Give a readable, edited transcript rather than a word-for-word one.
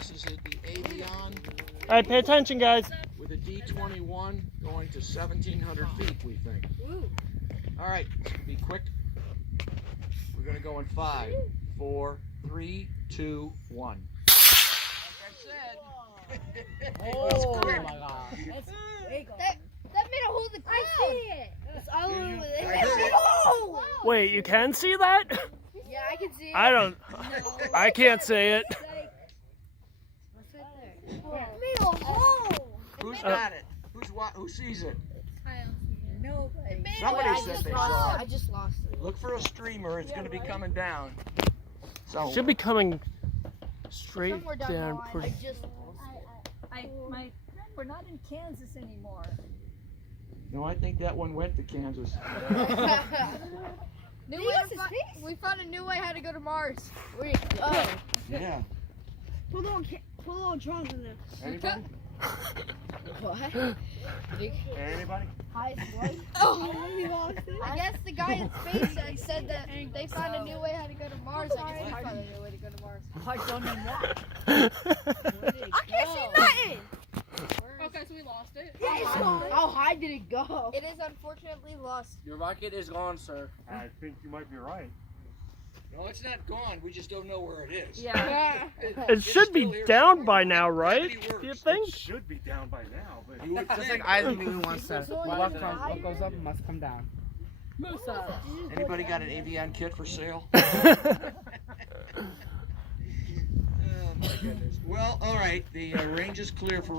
This is the Avion. All right, pay attention, guys. With a D21 going to 1,700 feet, we think. All right, be quick. We're going to go in 5, 4, 3, 2, 1. Like I said. Oh my God. That made a hole in the ground. I see it. It's all over there. I heard it. Oh! Wait, you can see that? Yeah, I can see it. I can't see it. What's right there? It made a hole. Who's got it? Who sees it? I don't see it. Nobody. Somebody said they saw it. I just lost it. Look for a streamer. It's going to be coming down. So Should be coming straight Somewhere down the down line. pretty. My friend, we're not in Kansas anymore. no, I think that one went to Kansas. We found a new way how to go to Mars. Yeah. Put a little drums in there. Anybody? What? Anybody? Oh, I guess the guy in SpaceX said that they found a new way how to go to Mars. I guess we found a new way to go to Mars. I don't know what. I can't see nothing. Okay, so we lost it. Yeah, it's gone. How high did it go? It is unfortunately lost. Your rocket is gone, sir. I think you might be right. No, it's not gone. We just don't know where it is. Yeah. It should be down by now, right? Do you think? It should be down by now, but You would Just think. like Isaac Newton once said, what goes up must come down. Anybody got an Avion kit for sale? Oh my goodness. Well, all right. The range is clear for right